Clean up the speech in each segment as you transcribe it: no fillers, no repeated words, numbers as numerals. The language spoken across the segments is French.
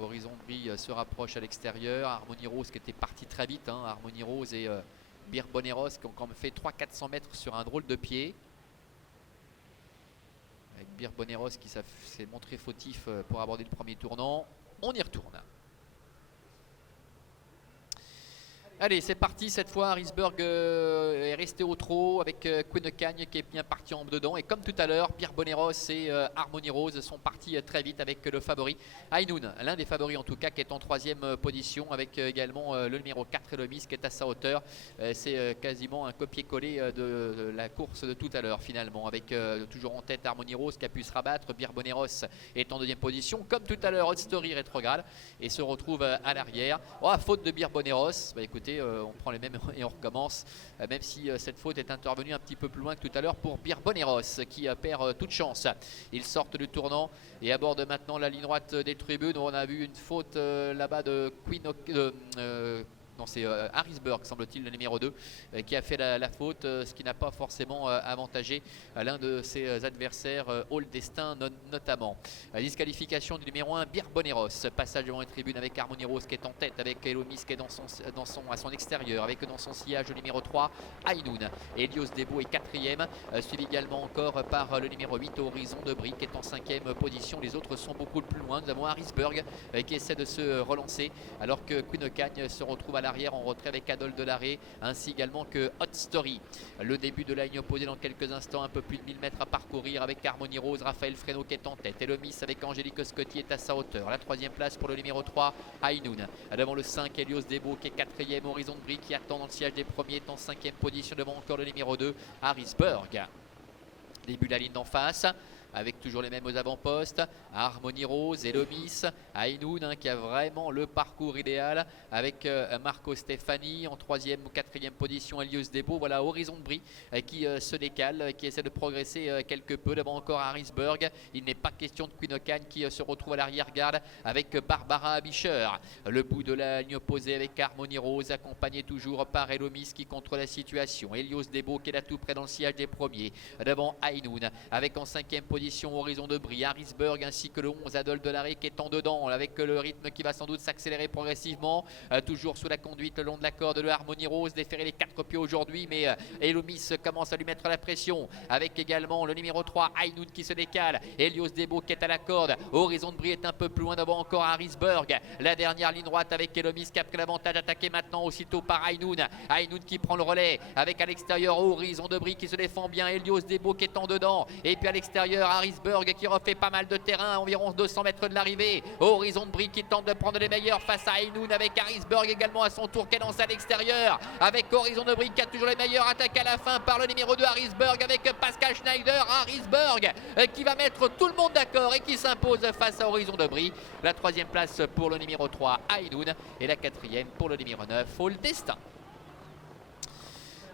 Horizon de Brie se rapproche à l'extérieur. Harmony Rose qui était parti très vite. Harmony Rose et Birboneros qui ont quand même fait 300-400 mètres sur un drôle de pied. Avec Birboneros qui s'est montré fautif pour aborder le premier tournant. On y retourne. Allez, c'est parti. Cette fois, Harrisburg est resté au trot avec Queen Cagne qui est bien parti en dedans. Et comme tout à l'heure, Birboneros et Harmony Rose sont partis très vite avec le favori Ainoun, l'un des favoris en tout cas, qui est en troisième position avec également le numéro 4 Elomis qui est à sa hauteur. C'est quasiment un copier-coller de la course de tout à l'heure finalement, avec toujours en tête Harmony Rose qui a pu se rabattre. Birboneros est en deuxième position. Comme tout à l'heure, Hot Story rétrograde et se retrouve à l'arrière. Oh, faute de Birboneros. Bah, écoutez, on prend les mêmes et on recommence, même si cette faute est intervenue un petit peu plus loin que tout à l'heure pour Birboneros qui perd toute chance. Ils sortent du tournant et abordent maintenant la ligne droite des tribunes. On a vu une faute là-bas de non, c'est Harrisburg, semble-t-il, le numéro 2, qui a fait la faute, ce qui n'a pas forcément avantagé l'un de ses adversaires, All Destin notamment. La disqualification du numéro 1, Birboneros. Passage devant les tribunes avec Harmony Rose qui est en tête, avec Elomis qui est à son extérieur, avec dans son sillage le numéro 3, Ainoun. Elios Debo est quatrième, suivi également encore par le numéro 8, Horizon de Brie, qui est en cinquième position. Les autres sont beaucoup plus loin. Nous avons Harrisburg qui essaie de se relancer, alors que Queen Cagne se retrouve à l'arrière en retrait avec Adol Delaré, ainsi également que Hot Story. Le début de la ligne opposée dans quelques instants, un peu plus de 1000 mètres à parcourir avec Harmony Rose, Raphaël Fresno qui est en tête. Et le Miss avec Angélique Scotti est à sa hauteur. La troisième place pour le numéro 3, Ainoun. Devant le 5, Elios Debo qui est quatrième. Horizon de Brie qui attend dans le sillage des premiers est en cinquième position. Devant encore le numéro 2, Harrisburg. Début de la ligne d'en face, avec toujours les mêmes aux avant-postes, Harmony Rose, Elomis, Ainoun qui a vraiment le parcours idéal avec Marco Stefani en troisième ou quatrième position, Elios Debo. Voilà Horizon de Brie qui se décale, qui essaie de progresser quelque peu. Devant encore Harrisburg, il n'est pas question de Queen Cagne qui se retrouve à l'arrière-garde avec Barbara Bischer. Le bout de la ligne opposée avec Harmony Rose, accompagné toujours par Elomis qui contrôle la situation. Elios Debo qui est là tout près dans le sillage des premiers. Devant Ainoun avec en cinquième position Horizon de Brie, Harrisburg ainsi que le 11 Adol Delaré qui est en dedans avec le rythme qui va sans doute s'accélérer progressivement, toujours sous la conduite le long de la corde de Harmony Rose, déférer les 4 pieds aujourd'hui, mais Elomis commence à lui mettre la pression avec également le numéro 3 Ainoun qui se décale, Elios Debo qui est à la corde. Horizon de Brie est un peu plus loin devant encore Harrisburg, la dernière ligne droite avec Elomis qui a pris l'avantage, attaqué maintenant aussitôt par Ainoun qui prend le relais avec à l'extérieur Horizon de Brie qui se défend bien, Elios Debo qui est en dedans, et puis à l'extérieur Harrisburg qui refait pas mal de terrain, environ 200 mètres de l'arrivée. Horizon de Brie qui tente de prendre les meilleurs face à Ainoun avec Harrisburg également à son tour qui est lancé à l'extérieur, avec Horizon de Brie qui a toujours les meilleurs, attaqué à la fin par le numéro 2 Harrisburg avec Pascal Schneider. Harrisburg qui va mettre tout le monde d'accord et qui s'impose face à Horizon de Brie. La troisième place pour le numéro 3 Ainoun et la quatrième pour le numéro 9 All Destin.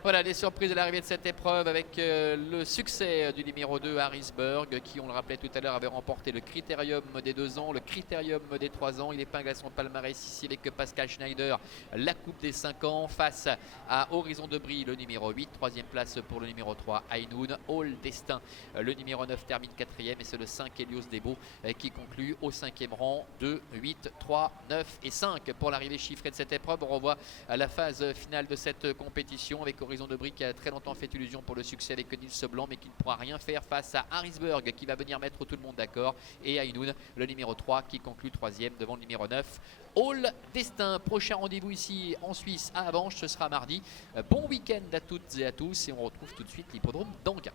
Voilà les surprises de l'arrivée de cette épreuve avec le succès du numéro 2 Harrisburg qui, on le rappelait tout à l'heure, avait remporté le critérium des 2 ans, le critérium des 3 ans. Il épingle à son palmarès ici avec Pascal Schneider la coupe des 5 ans face à Horizon de Brie, le numéro 8. Troisième place pour le numéro 3 Ainoun. All Destin, le numéro 9 termine quatrième et c'est le 5 Elios Debo qui conclut au 5e rang. 2, 8, 3, 9 et 5 pour l'arrivée chiffrée de cette épreuve. On revoit à la phase finale de cette compétition avec Horizon de Brie qui a très longtemps fait illusion pour le succès avec Nils Blanc, mais qui ne pourra rien faire face à Harrisburg qui va venir mettre tout le monde d'accord, et Ainoun, le numéro 3 qui conclut troisième devant le numéro 9 All Destin. Prochain rendez-vous ici en Suisse à Avanches, ce sera mardi. Bon week-end à toutes et à tous et on retrouve tout de suite l'hippodrome d'Anguin.